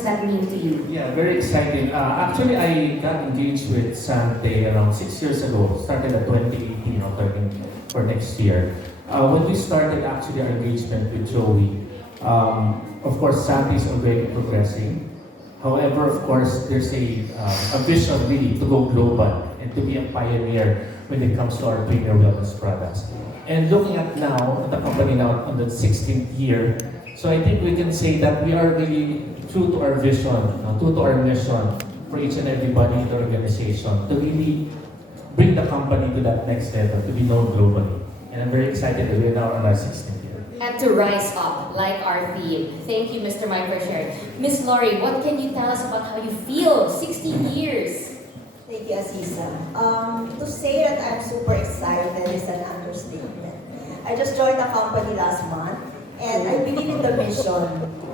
does that mean to you? Yeah, very exciting. Actually, I got engaged with Santè around 6 years ago. Started at 2018, targeting for next year. When we started actually our engagement with Joey, of course, Santè is already progressing. However, of course, there's a vision really to go global and to be a pioneer when it comes to our premier wellness products. And looking at now, the company now on the 16th year, so I think we can say that we are really true to our vision, true to our mission for each and everybody in the organization to really bring the company to that next level, to be known globally. And I'm very excited that we're now on our 16th year. And to rise up, like our theme. Thank you, Mr. Mike, for sharing. Miss Lori, what can you tell us about how you feel 16 years? Thank you, Aziza. To say that I'm super excited is an understatement. I just joined the company last month, and I believe in the mission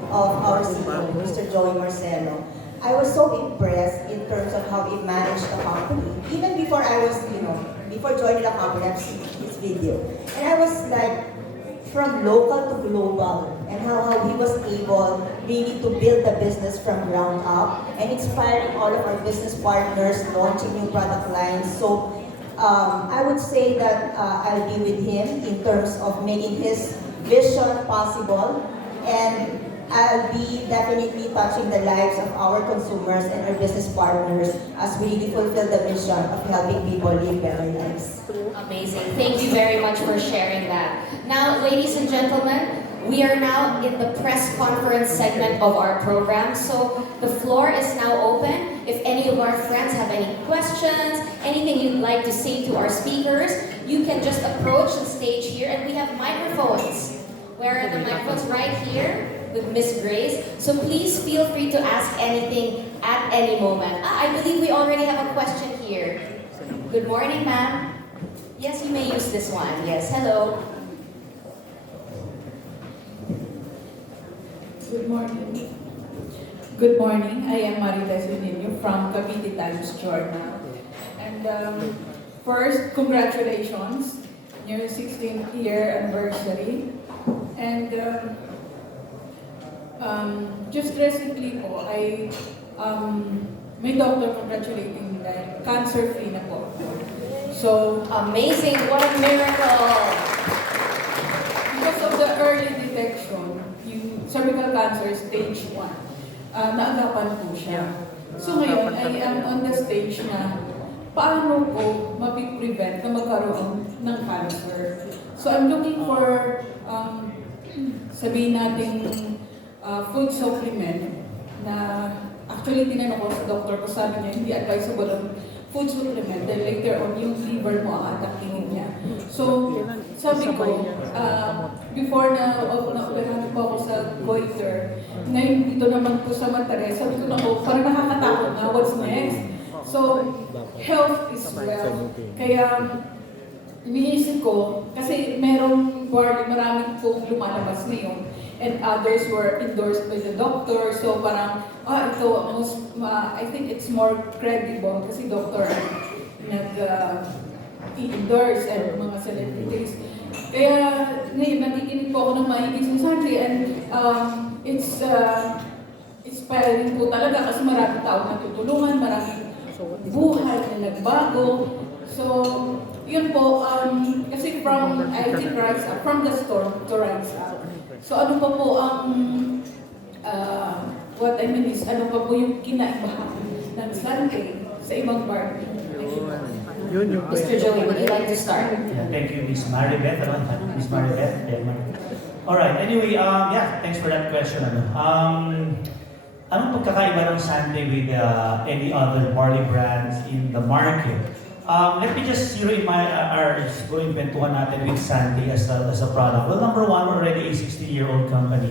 of our CEO, Mr. Joey Marcelo. I was so impressed in terms of how he managed the company. Even before I was, before joining the company, I've seen his video. And I was like, from local to global, and how he was able really to build the business from ground up and inspiring all of our business partners, launching new product lines. So I would say that I'll be with him in terms of making his vision possible, and I'll be definitely touching the lives of our consumers and our business partners as we really fulfill the mission of helping people live better lives. Amazing. Thank you very much for sharing that. Now, ladies and gentlemen, we are now in the press conference segment of our program. So the floor is now open. If any of our friends have any questions, anything you'd like to say to our speakers, you can just approach the stage here, and we have microphones. Where are the microphones? Right here with Miss Grace. So please feel free to ask anything at any moment. I believe we already have a question here. Good morning, ma'am. Yes, you may use this one. Yes, hello. Good morning. Good morning. I am Marites Unino from Cavite Times Journal. And first, congratulations, your 16th year anniversary. And just recently po, may doctor congratulating dahil cancer-free na po. So, amazing! What a miracle! Because of the early detection, yung cervical cancer stage 1, naagapan po siya. So ngayon, I am on the stage na paano ko mapiprevent na magkaroon ng cancer. So I'm looking for, sabihin natin, food supplement na actually tinanong ko sa doktor ko, sabi niya hindi advisable ang food supplement, then later on yung liver mo ang atakihin niya. So sabi ko, before na operahan po ako sa goiter, ngayon dito naman po sa Matares, sabi ko na po, parang nakakatakot na, what's next? So health is wealth. Kaya iniisip ko, kasi merong barley, maraming pong lumalabas ngayon, and others were endorsed by the doctor. So parang, ito, I think it's more credible kasi doctor nag-endorse and mga celebrities. Kaya ngayon, nakikinig po ako ng maigis ng Santè, and it's inspiring po talaga kasi maraming tao natutulungan, maraming buhay na nagbago. So, yun po, kasi I think from the storm to rise up. So ano pa po ang, what I mean is, ano pa po yung kinaibahan ng Santè sa ibang bar? Mr. Joey, would you like to start? Yeah, thank you, Miss Maribeth. Miss Maribeth. Alright, anyway, thanks for that question. Anong pagkakaiba ng Santè with any other barley brands in the market? Let me just zero in going kwentuhan natin with Santè as a product. Well, number one, we're already a 60-year-old company.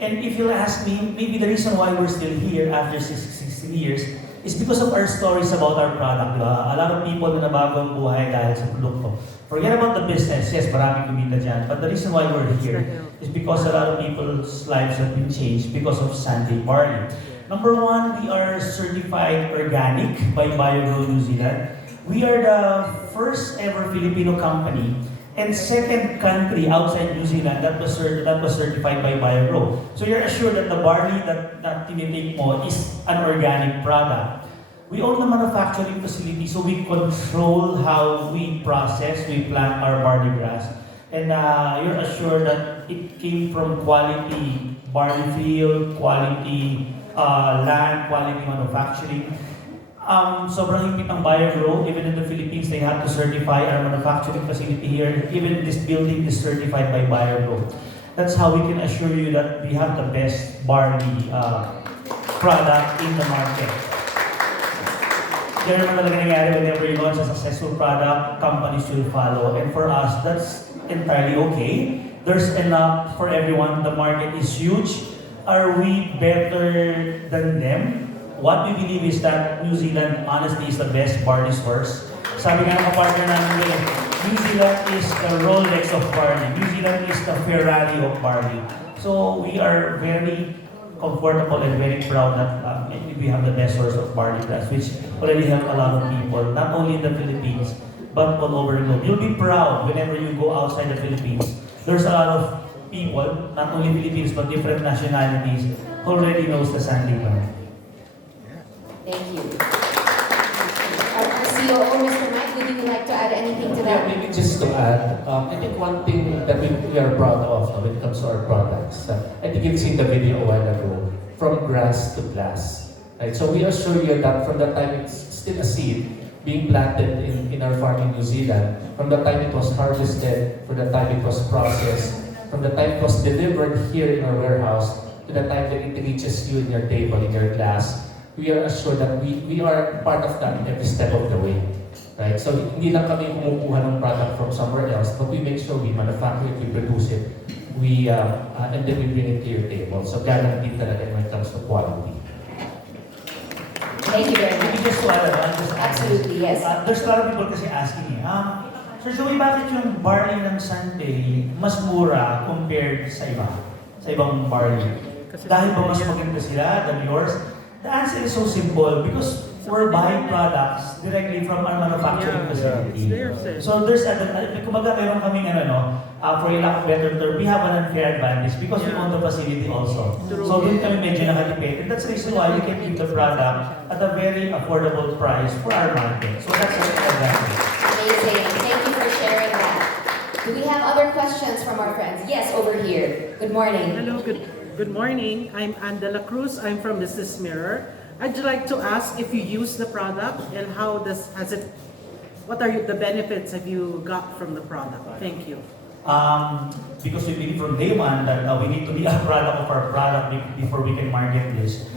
And if you'll ask me, maybe the reason why we're still here after 16 years is because of our stories about our product. A lot of people na nabago ang buhay dahil sa produkto. Forget about the business. Yes, maraming kumita dyan. But the reason why we're here is because a lot of people's lives have been changed because of Santè barley. Number one, we are certified organic by BioGrow New Zealand. We are the first ever Filipino company, and second country outside New Zealand that was certified by BioGrow. So you're assured that the barley that tinitake mo is an organic product. We own the manufacturing facility, so we control how we process, we plant our barley grass. And you're assured that it came from quality barley field, quality land, quality manufacturing. Sobrang higpit ng BioGrow. Even in the Philippines, they have to certify our manufacturing facility here. Even this building is certified by BioGrow. That's how we can assure you that we have the best barley product in the market. Ganyan naman talaga nangyari whenever you launch a successful product, companies will follow. And for us, that's entirely okay. There's enough for everyone. The market is huge. Are we better than them? What we believe is that New Zealand, honestly, is the best barley source. Sabi nga ng kapartner namin, New Zealand is the Rolex of barley. New Zealand is the Ferrari of barley. So we are very comfortable and very proud that we have the best source of barley grass, which already help a lot of people, not only in the Philippines, but all over the globe. You'll be proud whenever you go outside the Philippines. There's a lot of people, not only Philippines, but different nationalities, who already knows the Santè brand. Thank you. Our COO, Mr. Mike, would you like to add anything to Yeah, that? maybe just to add, I think one thing that we are proud of when it comes to our products, I think you've seen the video a while ago, from grass to glass. Right? So we assure you that from the time it's still a seed being planted in our farm in New Zealand, from the time it was harvested, from the time it was processed, from the time it was delivered here in our warehouse, to the time that it reaches you in your table, in your glass, we are assured that we are part of that every step of the way. Right? So hindi lang kami kumukuha ng product from somewhere else, but we make sure we manufacture it, we produce it, and then we bring it to your table. So guaranteed talaga when it comes to quality. Thank you very Maybe much. just to add on, Absolutely, yes. There's a lot of people kasi asking me, Sir Joey, bakit yung barley ng Santè mas mura compared sa ibang barley? Dahil ba mas maganda sila than yours? The answer is so simple, because we're buying products directly from our manufacturing facility. So there's kumaga meron kaming for lack of better term, we have an unfair advantage because we own the facility also. So doon kami medyo nakatipid. And that's the reason why we can give the product at a very affordable price for our market. So that's our advantage. Amazing. Thank you for sharing that. Do we have other questions from our friends? Yes, over here. Good morning. Hello, good morning. I'm Ann de la Cruz. I'm from Business Mirror. I'd like to ask if you use the product and what are the benefits have you got from the product? Thank you. Because we believe from day one that we need to be a product of our product before we can market this.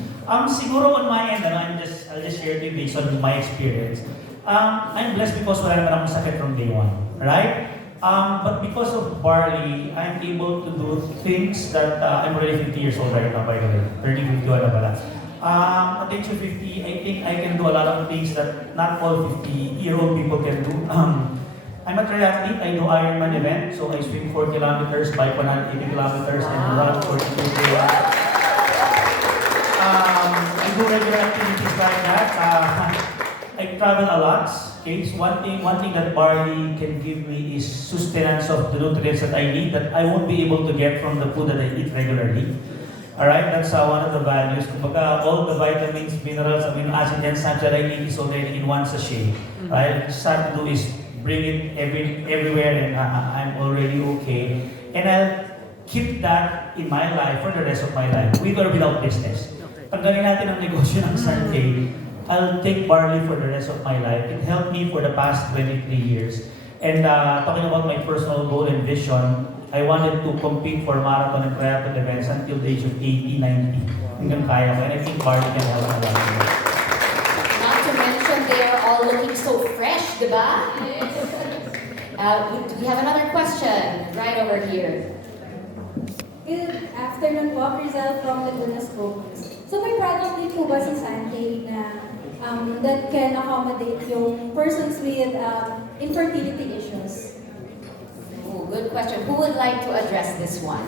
Siguro on my end, I'll just share it based on my experience. I'm blessed because wala naman akong sakit from day one, right? But because of barley, I'm able to do things that I'm already 50 years old right now, by the way. 30, 51 na pala. At age of 50, I think I can do a lot of things that not all 50-year-old people can do. I'm a triathlete. I do Ironman event, so I swim 4 kilometers, bike 180 kilometers, and run 42 km. I do regular activities like that. I travel a lot. Okay, so one thing that barley can give me is sustenance of the nutrients that I need that I won't be able to get from the food that I eat regularly. Alright, that's one of the values. Kumbaga, all the vitamins, minerals, amino acid, enzymes that I need is already in one sachet. Right? Just have to do is bring it everywhere and I'm already okay. And I'll keep that in my life for the rest of my life, with or without business. Tanggalin natin ang negosyo ng Santè, I'll take barley for the rest of my life. It helped me for the past 23 years. And talking about my personal goal and vision, I wanted to compete for marathon and triathlon events until the age of 80, 90. Hanggang kaya ko. And I think barley can help a lot. Not to mention, they are all looking so fresh, diba? We have another question right over here. Good afternoon po, Rizal from Laguna Schools. So may product din po ba sa Santè na that can accommodate yung persons with infertility issues? Oh, good question. Who would like to address this one?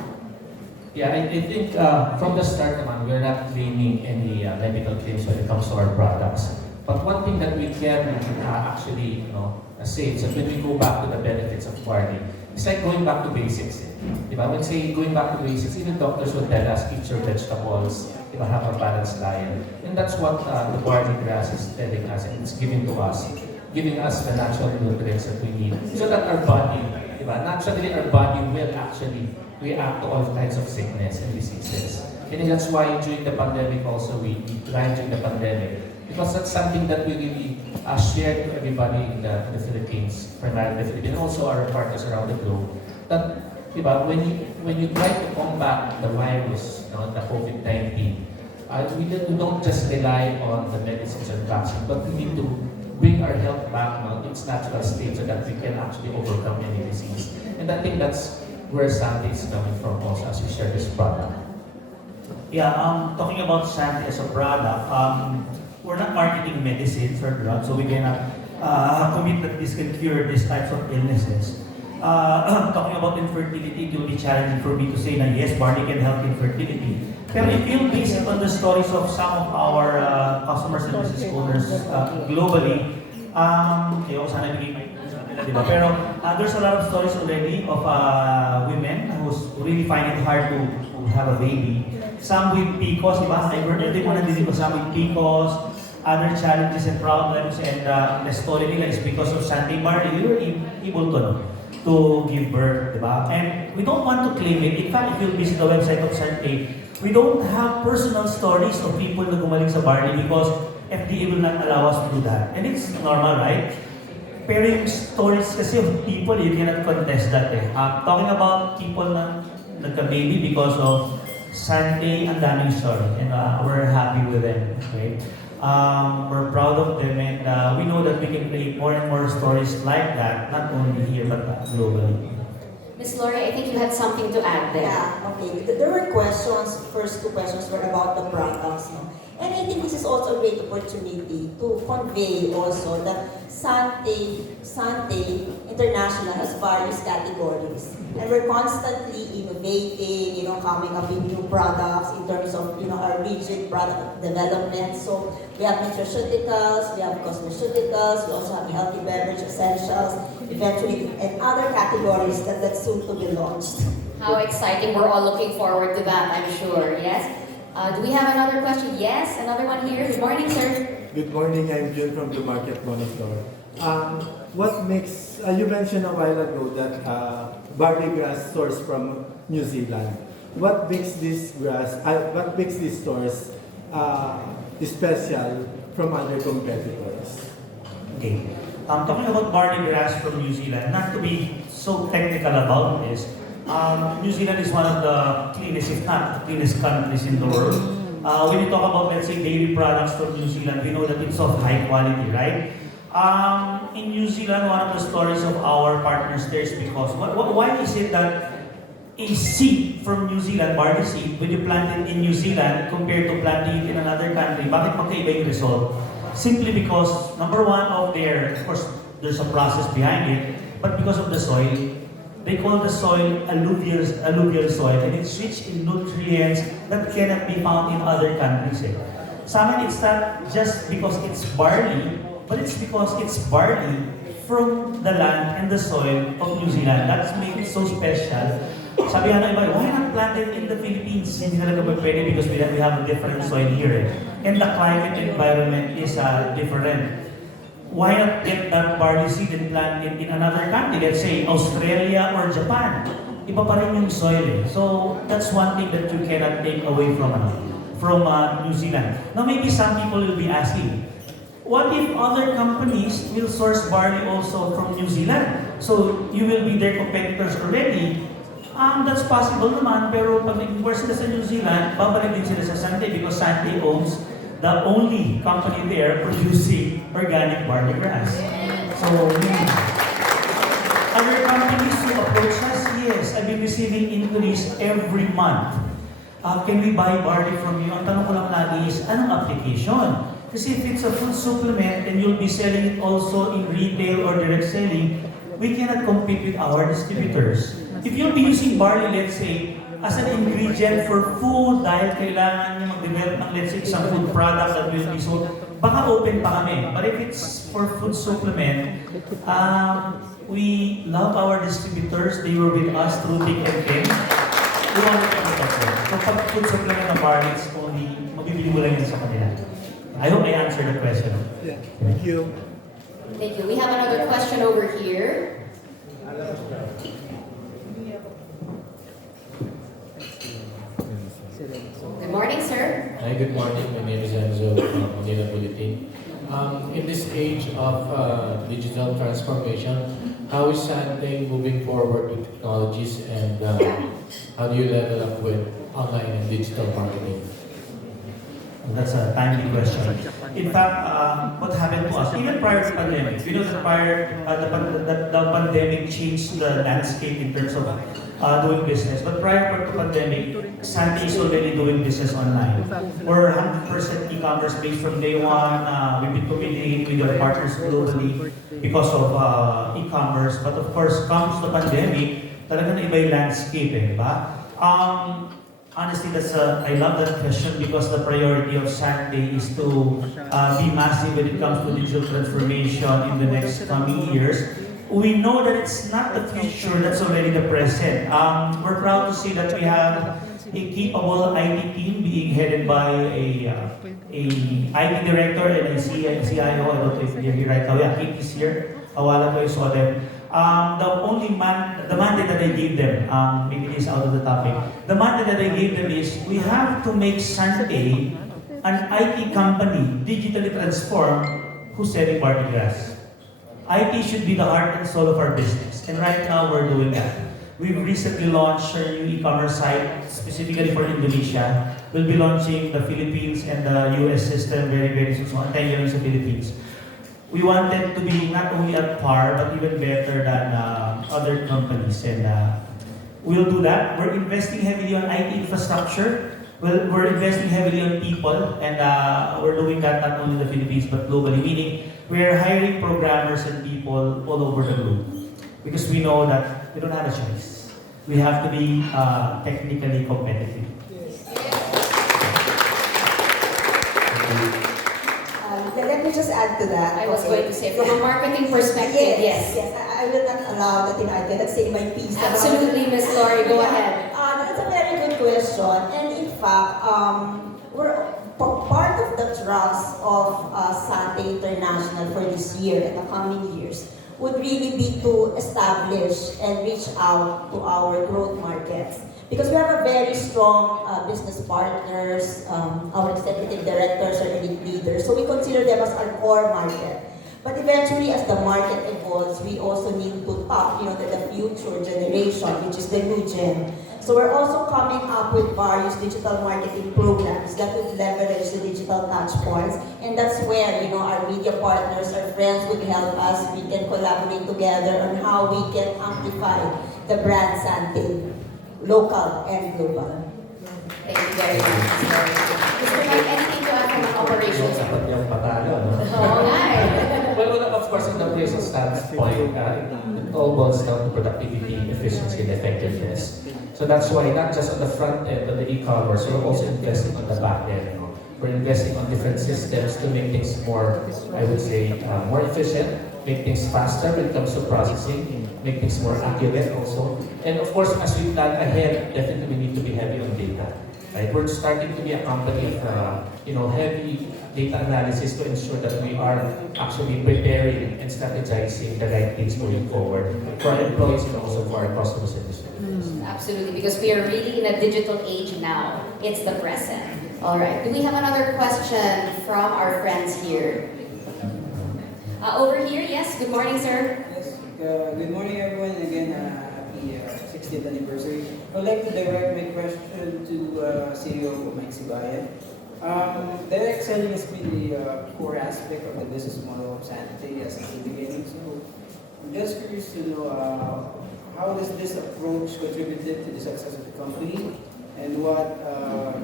Yeah, I think from the start naman, we're not claiming any medical claims when it comes to our products. But one thing that we can actually say is that when we go back to the benefits of barley, It's like going back to basics. Diba? When say going back to basics, even doctors will tell us eat your vegetables, diba, have a balanced diet. And that's what the barley grass is telling us, and it's giving to us, giving us the natural nutrients that we need. So that our body, diba, naturally our body will actually react to all kinds of sickness and diseases. And that's why during the pandemic also, we tried during the pandemic, because that's something that we really shared to everybody in the Philippines, primarily the Philippines, and also our partners around the globe. That, diba, when you try to combat the virus, the COVID-19, we don't just rely on the medicines and vaccines, but we need to bring our health back to its natural state so that we can actually overcome any disease. And I think that's where Santè is coming from also as we share this product. Yeah, talking about Santè as a product, we're not marketing medicines or drugs, so we cannot commit that this can cure these types of illnesses. Talking about infertility, it will be challenging for me to say that yes, barley can help infertility. Pero if you base it on the stories of some of our customers and business owners globally, kayo sana bigay nila, diba? Pero there's a lot of stories already of women who really find it hard to have a baby. Some with PCOS, diba? I heard everyone nandito, some with PCOS, other challenges and problems, and the story nila is because of Santè barley, we were able to give birth, diba? And we don't want to claim it. In fact, if you visit the website of Santè, we don't have personal stories of people na gumaling sa barley because FDA will not allow us to do that. And it's normal, right? Pero yung stories kasi of people, you cannot contest that eh. Talking about people na nagka-baby because of Santè, ang daming story. And we're happy with them, okay? We're proud of them, and we know that we can create more and more stories like that, not only here but globally. Miss Lori, I think you had something to add there. Yeah, okay. There were questions. First two questions were about the products. No? And I think this is also a great opportunity to convey also that Santè International has various categories. And we're constantly innovating, coming up with new products in terms of, our rigid product development. So we have nutraceuticals, we have cosmeceuticals, we also have healthy beverage essentials, eventually, and other categories that's soon to be launched. How exciting. We're all looking forward to that, I'm sure. Yes? Do we have another question? Yes, another one here. Good morning, sir. Good morning, I'm Jun from the Market Monitor. What makes, you mentioned a while ago that barley grass sourced from New Zealand. What makes this stores special from other competitors? Okay. Talking about barley grass from New Zealand, not to be so technical about this, New Zealand is one of the cleanest, if not the cleanest countries in the world. When you talk about, let's say, dairy products from New Zealand, we know that it's of high quality, right? In New Zealand, one of the stories of our partners there is because, why is it that a seed from New Zealand, barley seed, when you plant it in New Zealand compared to planting it in another country, bakit magkaiba yung result? Simply because, number one, of course, there's a process behind it, but because of the soil, they call the soil alluvial soil, and it's rich in nutrients that cannot be found in other countries. Sa amin, it's not just because it's barley, but it's because it's barley from the land and the soil of New Zealand. That's made it so special. Sabi nga ng iba, why not plant it in the Philippines? Hindi talaga pwede because we have a different soil here. And the climate environment is different. Why not get that barley seed and plant it in another country? Let's say Australia or Japan. Iba pa rin yung soil. So that's one thing that you cannot take away from New Zealand. Now maybe some people will be asking, what if other companies will source barley also from New Zealand? So you will be their competitors already. That's possible naman, pero pag nag-import sila sa New Zealand, babalik din sila sa Santè because Santè owns the only company there producing organic barley grass. So, other companies who approach us, yes, I've been receiving inquiries every month. Can we buy barley from you? Ang tanong ko lang lagi is, anong application? Kasi if it's a food supplement and you'll be selling it also in retail or direct selling, we cannot compete with our distributors. If you'll be using barley, let's say, as an ingredient for food, dahil kailangan nyo mag-develop ng, let's say, isang food product that will be sold, baka open pa kami. But if it's for food supplement, We love our distributors. They were with us through thick and thin. We want to protect them. So pag food supplement ng barley, it's only, mabibili mo lang yun sa kanila. I hope I answered the question. Yeah. Thank you. Thank you. We have another question over here. Good morning, sir. Hi, good morning. My name is Enzo from Manila Bulletin. In this age of digital transformation, how is Santè moving forward with technologies and how do you level up with online and digital marketing? That's a timely question. In fact, what happened to us, even prior to the pandemic, you know that the pandemic changed the landscape in terms of doing business. But prior to the pandemic, Santè is already doing business online. We're 100% e-commerce based from day one. We've been communicating with our partners globally because of e-commerce. But of course, comes the pandemic, talagang iba yung landscape, di ba? Honestly, I love that question because the priority of Santè is to be massive when it comes to digital transformation in the next coming years. We know that it's not the future, that's already the present. We're proud to see that we have a capable IT team being headed by a IT director and a CIO. I don't know if you're here right now. Yeah, Kate is here. A while ago I saw them. The mandate that I gave them, maybe this is out of the topic. The mandate that I gave them is we have to make Santè an IT company, digitally transformed, who's selling barley grass. IT should be the heart and soul of our business, and right now we're doing that. We've recently launched our new e-commerce site specifically for Indonesia. We'll be launching the Philippines and the US system very, very soon. So, antayin nyo lang sa Philippines. We wanted to be not only at par, but even better than other companies. And we'll do that. We're investing heavily on IT infrastructure. We're investing heavily on people. And we're doing that not only in the Philippines, but globally. Meaning, we're hiring programmers and people all over the globe. Because we know that we don't have a choice. We have to be technically competitive. Let me just add to that. I was going to say, from a marketing perspective, yes. I will not allow that I cannot say my piece. Absolutely, Ms. Lori, go ahead. That's a very good question. And in fact, we're part of the trust of Santè International for this year and the coming years would really be to establish and reach out to our growth markets. Because we have a very strong business partners, our executive directors are elite leaders, so we consider them as our core market. But eventually, as the market evolves, we also need to tap, the future generation, which is the new gen. So we're also coming up with various digital marketing programs that would leverage the digital touch points, and that's where, our media partners, our friends would help us. We can collaborate together on how we can amplify the brand Santè, local and global. Thank you very much, Ms. Lori. Mr. Mike, anything to add from an operations? Dapat yung patalo, no? Oo nga eh. Well, of course, in the business standpoint, it all boils down to productivity, efficiency, and effectiveness. So that's why not just on the front end of the e-commerce, we're also investing on the back end. We're investing on different systems to make things more, I would say, more efficient, make things faster when it comes to processing, make things more accurate also. And of course, as we plan ahead, definitely we need to be heavy on data. Right? We're starting to be a company of heavy data analysis to ensure that we are actually preparing and strategizing the right things moving forward for our employees and also for our customers and distributors. Absolutely, because we are really in a digital age now. It's the present. All right. Do we have another question from our friends here? Over here, yes. Good morning, sir. Yes. Good morning, everyone. Again, happy 60th anniversary. I would like to direct my question to CEO Mike Sibayan. Direct selling has been the core aspect of the business model of Santè since the beginning. So I'm just curious to know how does this approach contributed to the success of the company, and what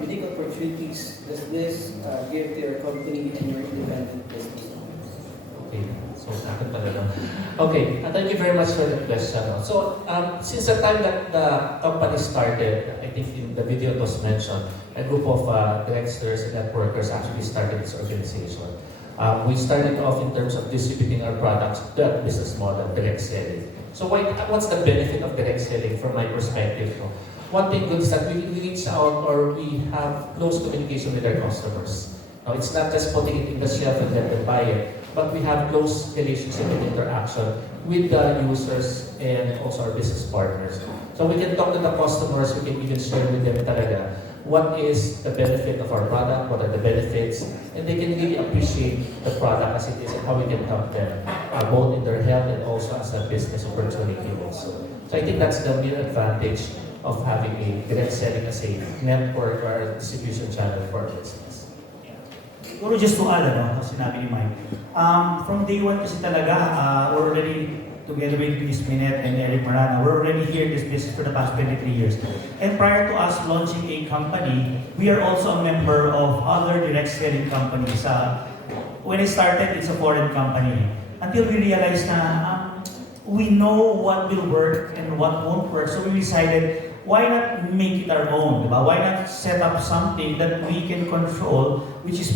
unique opportunities does this give to your company and your independent business? Okay, so akin pala lang. Okay, thank you very much for the question. So, since the time that the company started, I think in the video it was mentioned, a group of directors and networkers actually started this organization. We started off in terms of distributing our products, the business model, direct selling. So what's the benefit of direct selling from my perspective? No? One thing good is that we reach out or we have close communication with our customers. Now, it's not just putting it in the shelf and let them buy it, but we have close relationship and interaction with the users and also our business partners. So we can talk to the customers, we can even share with them talaga what is the benefit of our product, what are the benefits, and they can really appreciate the product as it is and how we can help them, both in their health and also as a business opportunity also. So I think that's the main advantage of having a direct selling as a network or a distribution channel for our business. Siguro just to add, sinabi ni Mike. From day one kasi talaga, we're already together with Miss Minette and Eric Marana, we're already here in this business for the past 23 years. And prior to us launching a company, we are also a member of other direct selling companies. When I started, it's a foreign company. Until we realized na we know what will work and what won't work. So we decided, why not make it our own? Diba? Why not set up something that we can control, which is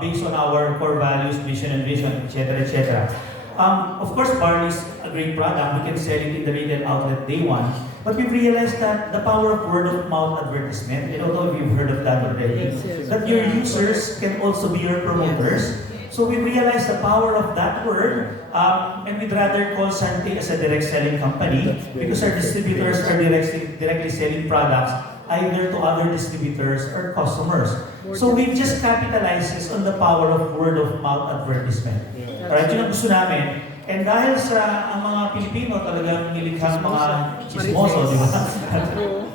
based on our core values, mission and vision, etc., etc. Of course, barley is a great product. We can sell it in the retail outlet day one. But we realized that the power of word of mouth advertisement, I don't know if you've heard of that already, that your users can also be your promoters. So we realized the power of that word, and we'd rather call Santè as a direct selling company because our distributors are directly selling products either to other distributors or customers. So we've just capitalized on the power of word of mouth advertisement. Alright, yun ang gusto namin. And dahil sa ang mga Pilipino talagang nilikhang mga chismoso, di ba?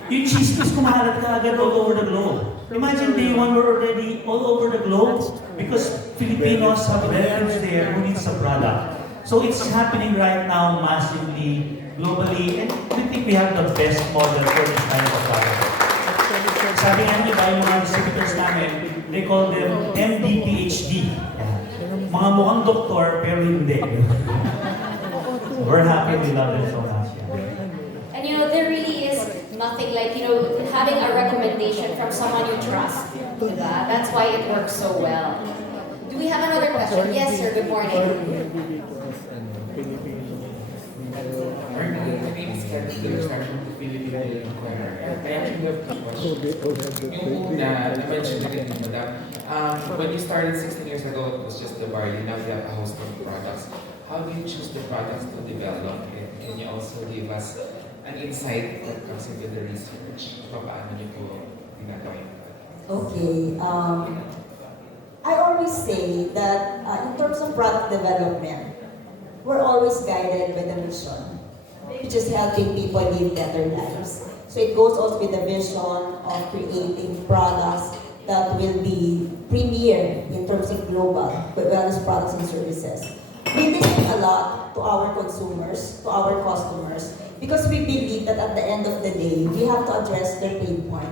Yung chismis kumalat ka agad all over the globe. Imagine day one, we're already all over the globe because Filipinos have relatives there who needs a product. So it's happening right now massively, globally, and we think we have the best model for this kind of product. Sabi nga niyo ba yung mga distributors namin, they call them MD, PhD. Mga mukhang doktor, pero hindi. So we're happy, we love it so much. And there really is nothing like, having a recommendation from someone you trust. Diba? That's why it works so well. Do we have another question? Yes, sir. Good morning. My name is Kevin Lewis, I'm from the Philippine Inquirer. I actually have two questions. Yung una, na-mention na rin ni Madam, when you started 16 years ago, it was just the barley. Now you have a host of products. How do you choose the products to develop? And can you also give us an insight that comes into the research? Paano niyo po ginagawa yun? Okay. I always say that in terms of product development, we're always guided by the mission, which is helping people live better lives. So it goes also with the vision of creating products that will be premier in terms of global wellness products and services. We listen a lot to our consumers, to our customers, because we believe that at the end of the day, we have to address their pain point.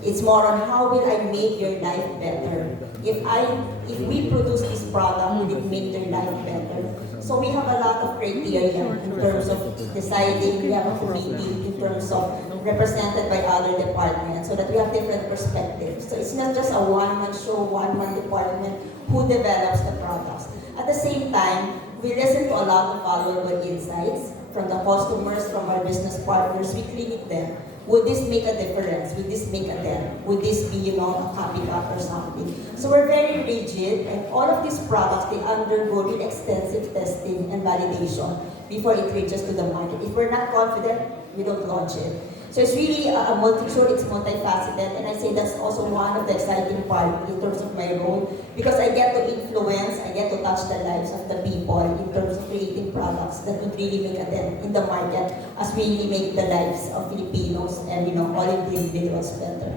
It's more on how will I make your life better. If we produce this product, will it make their life better? So we have a lot of criteria in terms of deciding. We have a committee in terms of represented by other departments so that we have different perspectives. So it's not just a one-man show, one-man department who develops the products. At the same time, we listen to a lot of valuable insights from the customers, from our business partners. We clinic them. Would this make a difference? Would this make a dent? Would this be, a copycat or something? So we're very rigid, and all of these products, they undergo really extensive testing and validation before it reaches to the market. If we're not confident, we don't launch it. So it's really a it's multifaceted, and I say that's also one of the exciting part in terms of my role, because I get to influence, I get to touch the lives of the people in terms of creating products that would really make a dent in the market as we really make the lives of Filipinos and all of the individuals better.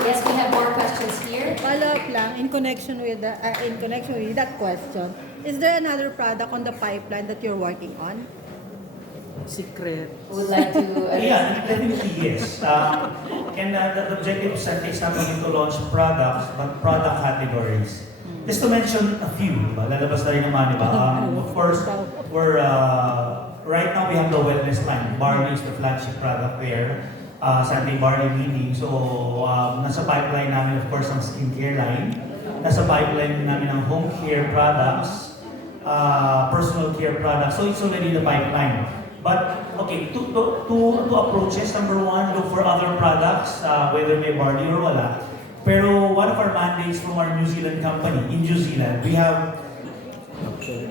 Yes, we have more questions here. Follow-up lang, in connection with that question, is there another product on the pipeline that you're working on? Secret. Would like to... Yeah, definitely yes. And the objective of Santè is not only to launch products, but product categories. Just to mention a few, lalabas na rin naman, of course, we're right now we have the wellness line. Barley is the flagship product there. Santè Barley Meeting. So, nasa pipeline namin, of course, ang skincare line. Nasa pipeline namin ang home care products, personal care products. So, it's already in the pipeline. But, okay, two approaches. Number one, look for other products, whether may barley or wala. Pero one of our mandates from our New Zealand company, in New Zealand, we have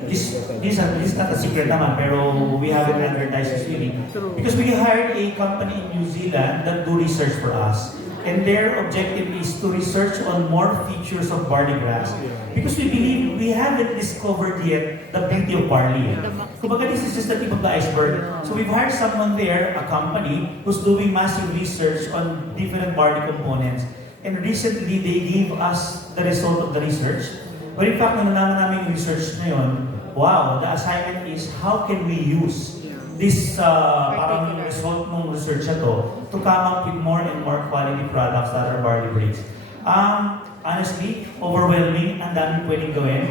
this is not a secret naman, pero we haven't advertised this really. Because we hired a company in New Zealand that do research for us. And their objective is to research on more features of barley grass. Because we believe we haven't discovered yet the beauty of barley. Kumbaga, this is just the tip of the iceberg. So we've hired someone there, a company, who's doing massive research on different barley components. And recently, they gave us the result of the research. But in fact, nung nalaman namin yung research na yun, wow, the assignment is how can we use this parang result ng research na to come up with more and more quality products that are barley breeds. Honestly, overwhelming, ang daming pwedeng gawin.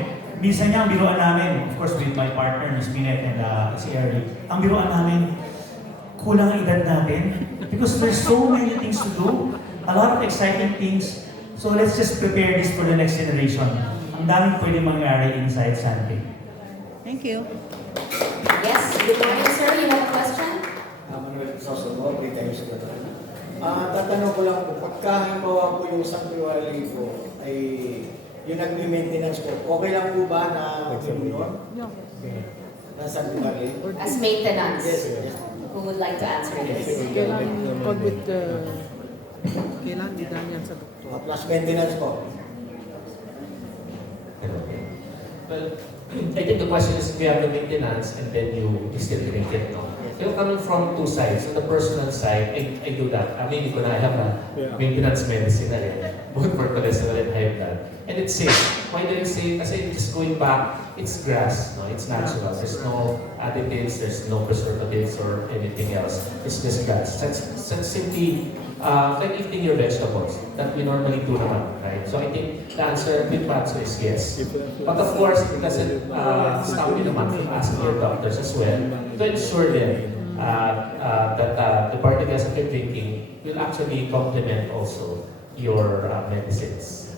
Minsan niya, ang biruan namin, of course with my partner, Miss Minette and si Eric, ang biruan namin, kulang ang edad natin because there's so many things to do. A lot of exciting things. So let's just prepare this for the next generation. Ang daming pwede mangyari inside Santè. Thank you. Yes, good morning, sir. You have a question? Manuel Sosomo, retail secretary. Tatanong ko lang po, pagka halimbawa po yung Santè Valley po ay yung nagme-maintenance po, okay lang po ba na yun? Na Santè Valley? As maintenance. Yes. Who would like to answer this? Kailan didan yan sa doktor? Plus maintenance po. Well, I think the question is if you have the maintenance and then you still drink it, no? You're coming from two sides. On the personal side, I do that. I mean, I have a maintenance medicine na rin, both for cholesterol and high blood. And it's safe. Why do I say? Kasi just going back, it's grass, no? It's natural. There's no additives, there's no preservatives or anything else. It's just grass. That's simply like eating your vegetables that we normally do naman, right? So I think the answer, quick answer is yes. But of course, it doesn't stop you naman from asking your doctors as well to ensure them that the particles that you're drinking will actually complement also your medicines.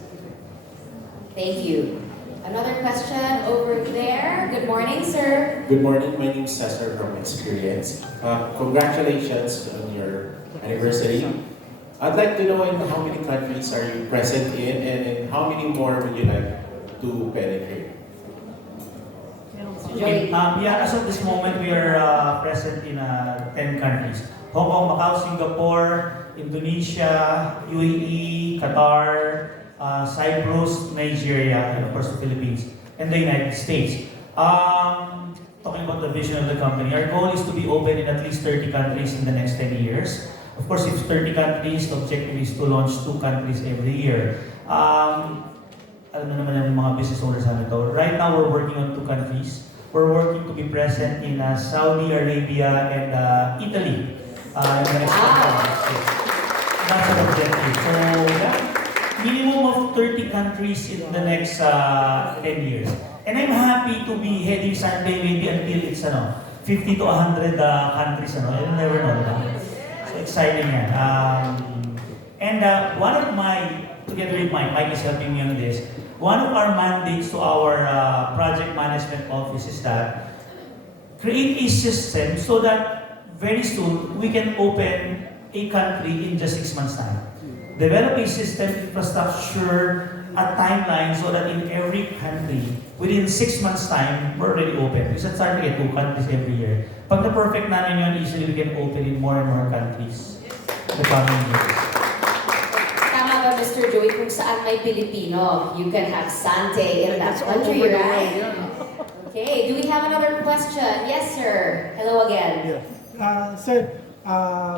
Thank you. Another question over there. Good morning, sir. Good morning. My name is Cesar from Experience. Congratulations on your anniversary. I'd like to know in how many countries are you present in and in how many more would you like to penetrate? Okay, as of this moment, we are present in 10 countries. Hong Kong, Macau, Singapore, Indonesia, UAE, Qatar, Cyprus, Nigeria, and of course the Philippines, and the United States. Talking about the vision of the company, our goal is to be open in at least 30 countries in the next 10 years. Of course, if 30 countries, the objective is to launch 2 countries every year. Alam na naman yung mga business owners namin ito. Right now, we're working on 2 countries. We're working to be present in Saudi Arabia and Italy in the next country. That's our objective. So, minimum of 30 countries in the next 10 years. And I'm happy to be heading Santè maybe until it's 50 to 100 countries. You'll never know. So exciting yan. And one of my, together with Mike is helping me on this, one of our mandates to our project management office is that create a system so that very soon we can open a country in just 6 months' time. Develop a system, infrastructure, a timeline so that in every country, within 6 months' time, we're already open. We should start to get 2 countries every year. Pag na-perfect namin yun, easily we can open in more and more countries in the coming years. Tama ba, Mr. Joey, kung saan may Pilipino, you can have Santè in that country, right? Okay, do we have another question? Yes, sir. Hello again. Yeah. Sir,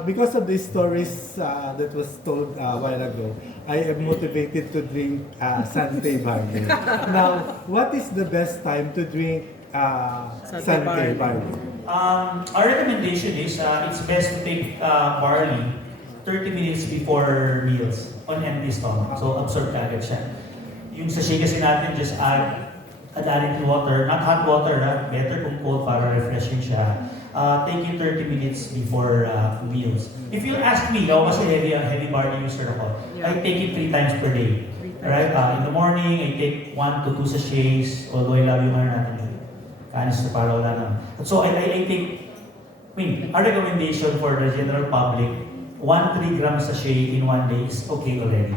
because of these stories that was told a while ago, I am motivated to drink Santè barley. Now, what is the best time to drink Santè barley? Our recommendation is it's best to take barley 30 minutes before meals on empty stomach. So absorb kagad siya. Yung sachet kasi natin, just add it to water, not hot water, better kung cold para refreshing siya. take it 30 minutes before meals. If you ask me, ako kasi heavy barley user ako, I take it 3 times per day. Alright, in the morning, I take 1 to 2 sachets, although I love yung natin. Kanis na para wala naman. So I think, our recommendation for the general public, 1 3 gram sachet in 1 day is okay already.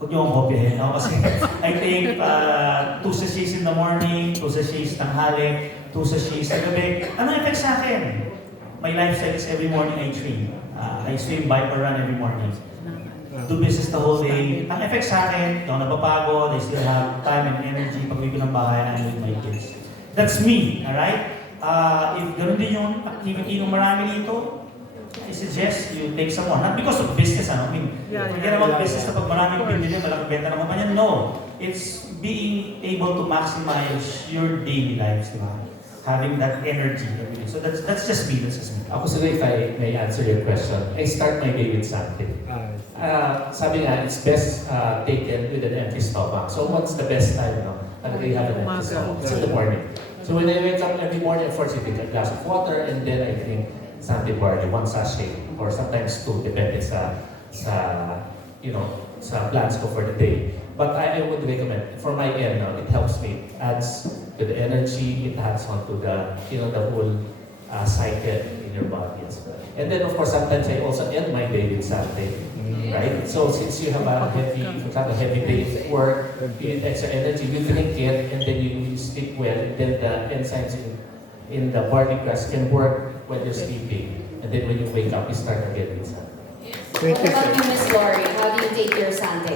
Huwag niyo akong kopyahin, no? Kasi I take 2 sachets in the morning, 2 sachets tanghali, 2 sachets sa gabi. Anong effect sa akin? My lifestyle is every morning I swim. I swim, bike, or run every morning. Do business the whole day. Ang effect sa akin, hindi ako napapagod, I still have time and energy pag uwi ko ng bahay, I'm with my kids. That's me, alright? If ganoon din yung activity ng marami dito, I suggest you take some more. Not because of business, I mean, hindi naman business na pag maraming pinili, malaking benta ng kumpanya. No. It's being able to maximize your daily lives, di ba? Having that energy. So that's just me, Ako sila, if I may answer your question, I start my day with something. Sabi nga, it's best taken with an empty stomach. So what's the best time, no? You have an empty stomach. It's in the morning. So when I wake up every morning, of course, I take a glass of water, and then I drink Santè barley, 1 sachet, or sometimes 2, depende sa plans ko for the day. But I would recommend, for my end, it helps me, adds to the energy, it adds on to the whole cycle in your body as well. And then, of course, sometimes I also end my day with Santè, right? So since you have a heavy day at work, you need extra energy, you drink it, and then you sleep well, and then the enzymes in the barley grass can work when you're sleeping. And then when you wake up, you start again with Santè. What about you, Miss Lori? How do you take your Santè?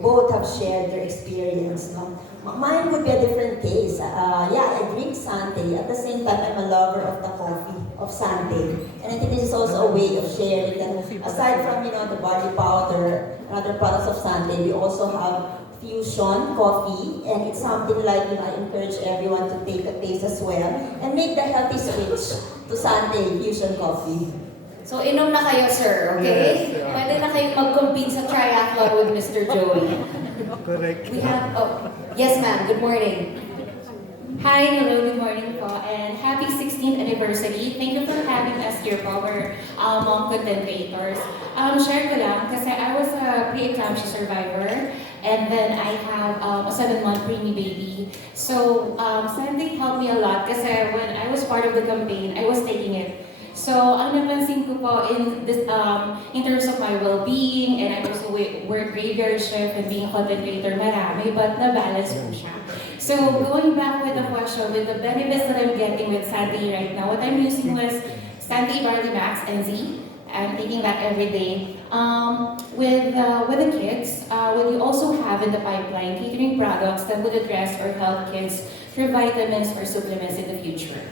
Both have shared their experience. No? Mine would be a different case. I drink Santè. At the same time, I'm a lover of the coffee, of Santè. And I think this is also a way of sharing that. Aside from the barley powder and other products of Santè, we also have fusion coffee, and it's something like I encourage everyone to take a taste as well and make the healthy switch to Santè fusion coffee. So, inom na kayo, sir, okay? Yes, yeah. Pwede na kayong mag-compete sa triathlon with Mr. Joey. Correct. We have, yes ma'am, good morning. Hi, hello, good morning po, and happy 16th anniversary. Thank you for having us here po, our mom content creators. Share ko lang, kasi I was a pre-eclampsia survivor, and then I have a 7-month preemie baby. So, Santè helped me a lot, kasi when I was part of the campaign, I was taking it. So, ang napansin ko po in terms of my well-being, and I also work graveyard shift and being a content creator, marami, but na-balance po siya. So, going back with the question, with the benefits that I'm getting with Santè right now, what I'm using was Santè Barley Max NZ. I'm taking that every day. With the kids, what you also have in the pipeline, catering products that would address or help kids through vitamins or supplements in the future.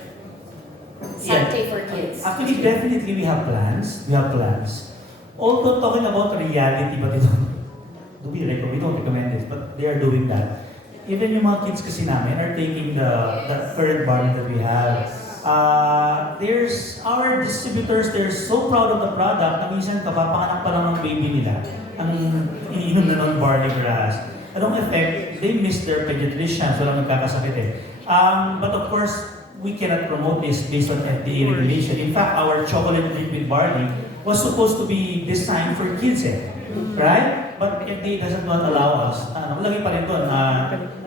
Santè for kids. Actually, definitely we have plans. Although talking about reality, but we don't recommend it, but they are doing that. Even yung mga kids kasi namin are taking the current barley that we have. There's our distributors, they're so proud of the product na minsan kapapanganak pa lang ng baby nila ang iniinom na ng barley grass. Anong effect? They miss their pediatrician, so lang nagkakasakit eh. But of course, we cannot promote this based on FDA regulation. In fact, our chocolate drink with barley was supposed to be designed for kids right? But FDA doesn't want to allow us. Lagi pa rin doon,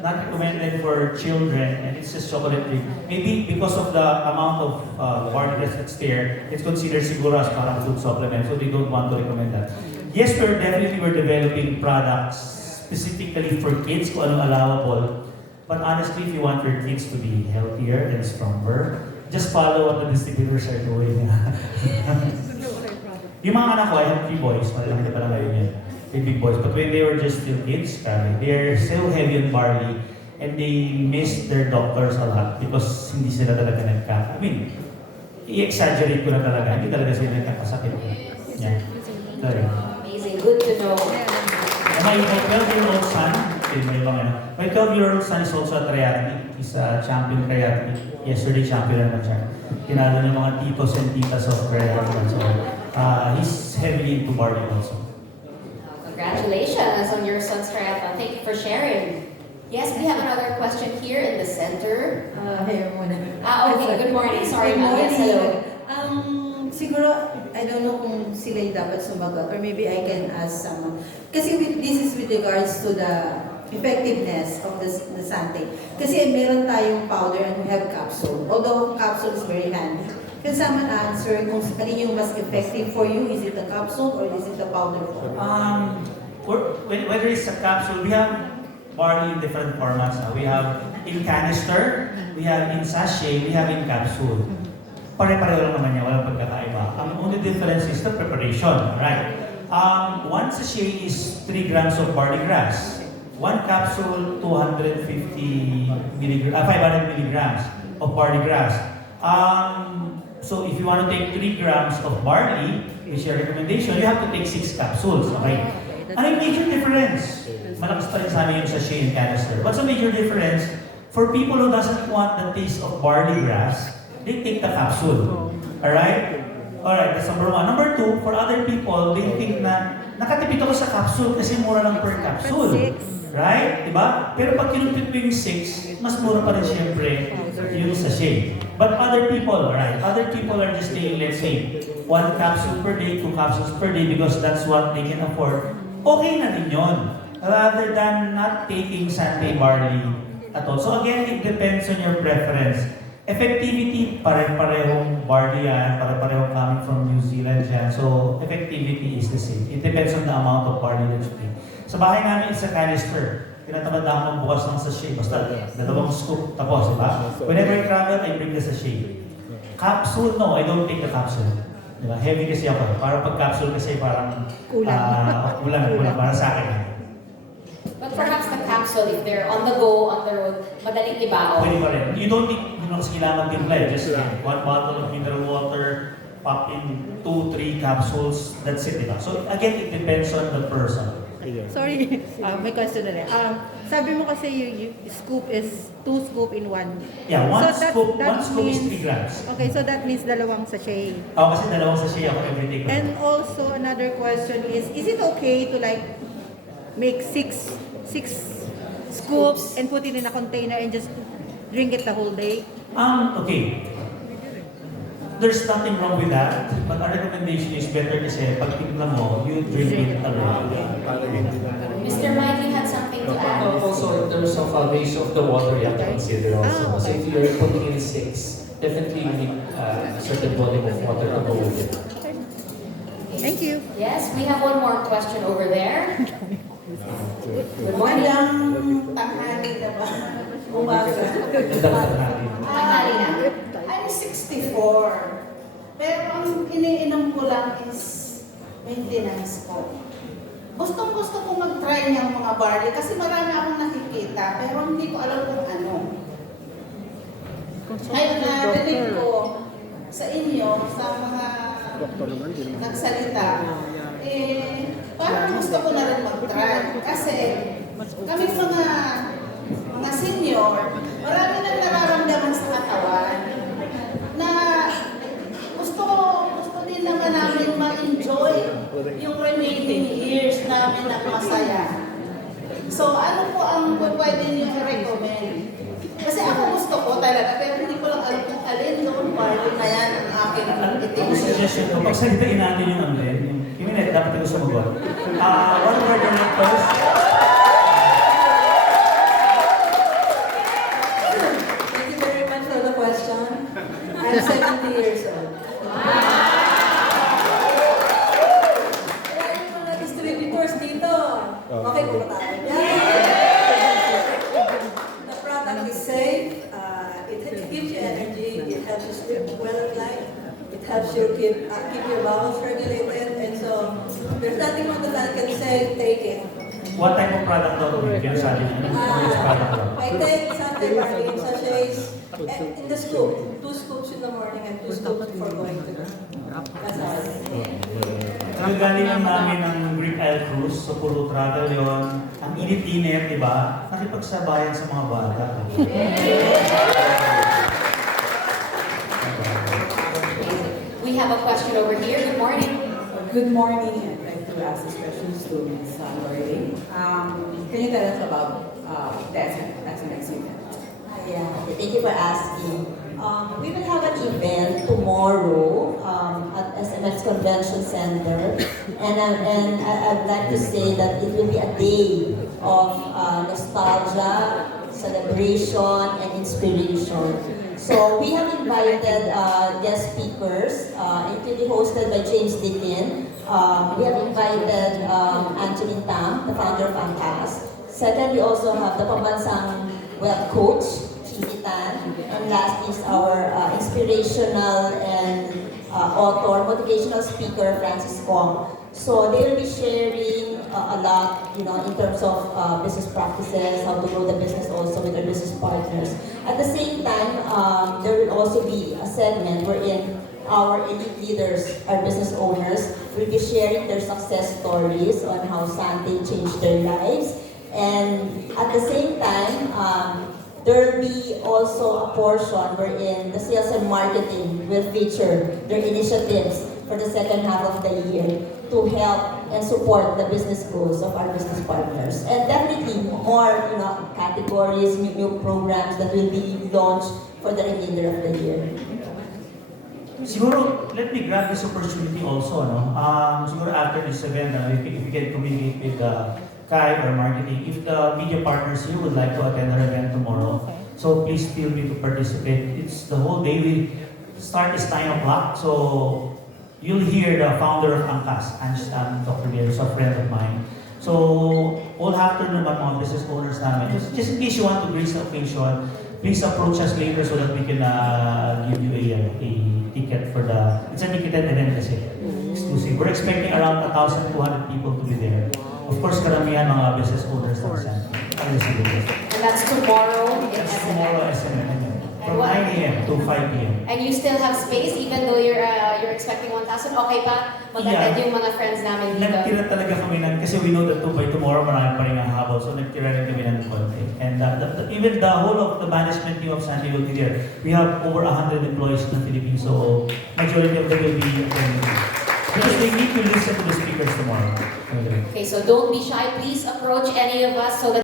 not recommended for children, and it's just chocolate drink. Maybe because of the amount of barley that's there, it's considered siguro as parang food supplement, so they don't want to recommend that. Yes, we're developing products specifically for kids, kung anong allowable. But honestly, if you want your kids to be healthier and stronger, just follow what the distributors are doing. Yung mga anak ko, I have 3 boys, malaki na pala ngayon yan. 3 big boys. But when they were just still kids, they're so heavy on barley, and they miss their doctors a lot because hindi sila talaga i-exaggerate ko na talaga, hindi talaga sila nagkakasakit. Yeah. Sorry. Amazing, good to know. And my 12-year-old son, my 12-year-old son is also a triathlete. He's a champion triathlete. Yesterday, champion naman siya. Tinalo ng mga titos and titas of triathlon. So, he's heavily into barley also. Congratulations on your son's triathlon. Thank you for sharing. Yes, we have another question here in the center. Here muna. Okay, good morning. Sorry, Good ma'am. Yes, hello. Siguro, I don't know kung sila yung dapat sumagot or maybe I can ask someone. Kasi this is with regards to the effectiveness of the Santè. Kasi meron tayong powder and we have capsule. Although capsule is very handy. Can someone answer kung alin yung mas effective for you? Is it the capsule or is it the powder form? Whether it's a capsule, we have barley in different formats now. We have in canister, we have in sachet, we have in capsule. Pare-pareho lang naman yan, walang pagkakaiba. Ang only difference is the preparation, right? One sachet is 3 grams of barley grass. One capsule, 500 milligrams of barley grass. So if you want to take 3 grams of barley, which is your recommendation, you have to take 6 capsules, okay? Ano yung major difference? Malakas pa rin sa amin yung sachet and canister. What's the major difference? For people who doesn't want the taste of barley grass, they take the capsule. Alright? Alright, that's number 1. Number 2, for other people, they think na nakatipid ako sa capsule kasi mura lang per capsule. Right? Diba? Pero pag kinumpit mo yung 6, mas mura pa rin siyempre yung sachet. But other people, alright, other people are just taking, let's say, 1 capsule per day, 2 capsules per day because that's what they can afford. Okay na rin yun. Rather than not taking Santè barley at all. So again, it depends on your preference. Effectivity, pare-parehong barley yan, pare-parehong coming from New Zealand yan. So effectivity is the same. It depends on the amount of barley that you take. Sa bahay namin, it's a canister. Tinatamad na ako magbukas ng sachet. Basta 2 scoop, tapos, diba? Whenever I travel, I bring the sachet. Capsule, no, I don't take the capsule. Diba? Heavy kasi ako. Para pag capsule kasi parang kulang para sa akin. But perhaps the capsule, if they're on the go, on the road, madaling ibao. Pwede pa rin. You don't need, kasi kailangan timpla. Just 1 bottle of mineral water, pop in 2-3 capsules, that's it, diba? So again, it depends on the person. Sorry, may question na rin. Sabi mo kasi yung scoop is 2 scoop in 1. Yeah, one So scoop means, is 3 grams. Okay, so that means 2 sachet. Kasi 2 sachet ako every day. And also, another question is it okay to like make 6 scoops and put it in a container and just drink it the whole day? Okay. There's nothing wrong with that, but our recommendation is better kasi pag timpla mo, you drink it alone. Mr. Mike, you had something to add? Also, in terms of ratio of the water, you have to consider also. So if you're putting in 6, definitely you need a certain volume of water to go with it. Thank you. Yes, we have one more question over there. Good morning. Tanghali na ba? Umaga. Tanghali na. I'm 64. Pero ang iniinom ko lang is maintenance ko. Gusto ko mag-try niyang mga barley kasi marami akong nakikita pero hindi ko alam kung ano. Ngayon narinig ko sa inyo, sa mga nagsalita, parang gusto ko na rin mag-try. Kasi kami mga senior, marami nang nararamdaman sa katawan na gusto din naman namin ma-enjoy yung remaining years namin na masaya. So ano po ang pwede niyo i-recommend? Kasi ako gusto ko talaga, pero hindi ko lang alam kung alin doon barley na yan ang aking Ang suggestion ko, pagsalitain natin yung yung minute, dapat ito sumagot. What were the nectars? Thank you very much for the question. I'm 70 years old. Kaya yung mga distributors dito, okay po ba tayo? The product is safe, it gives you energy, it helps you sleep well at night, it helps you keep your bowels regulated, and so there's nothing more that I can say, take it. What type of product daw ito? Yung sabi niyo? Which product daw? I take Santè barley in sachets in the scoop. 2 scoops in the morning and 2 scoops before going to bed. That's all. Nagagaling lang namin ng Greek Isle Cruise, so puro travel yon. Ang init-init, di ba? Nakipagsabayan sa mga bata. We have a question over here. Good morning. Good morning. I'd like to ask questions to Ms. Lorraine. Can you tell us about that's the next event? Yeah, okay, thank you for asking. We will have an event tomorrow at SMX Convention Center, and I'd like to say that it will be a day of nostalgia, celebration, and inspiration. So we have invited guest speakers. It will be hosted by James Dickin. We have invited Anthony Tam, the founder of Angkas. Second, we also have the Pambansang Web Coach, and last is our inspirational and author, motivational speaker, Francis Kong. So they will be sharing a lot, in terms of business practices, how to grow the business also with their business partners. At the same time, there will also be a segment wherein our elite leaders, our business owners, will be sharing their success stories on how Santè changed their lives. And at the same time, there will be also a portion wherein the sales and marketing will feature their initiatives for the second half of the year to help and support the business goals of our business partners. And definitely more categories, new programs that will be launched for the remainder of the year. Siguro, let me grab this opportunity also, siguro after this event, if we can communicate with Kai or marketing, if the media partners here would like to attend our event tomorrow, so please feel free to participate. It's the whole day. We start is 9 o'clock, so you'll hear the founder of Angkas, Dr. Bier, who's a friend of mine. So, all afternoon mga business owners namin, just in case you want to grace the occasion, please approach us later so that we can give you a ticket for it's a ticketed event kasi, exclusive. We're expecting around 1,200 people to be there. Of course, karamihan mga business owners ng Santè. And that's tomorrow in That's SMX. tomorrow SMM. From 9 a.m. to 5 p.m. And you still have space even though you're expecting 1,000. Okay pa? Mag-attend yung mga friends namin dito. Nagtira talaga kami kasi we know that by tomorrow marami pa rin ang habol. So nagtira rin kami ng konti. And even the whole of the management team of Santè will be there. We have over 100 employees in the Philippines. So majority of them will be attending. Because they need to listen to the speakers tomorrow. Okay, so don't be shy. Please approach any of us so that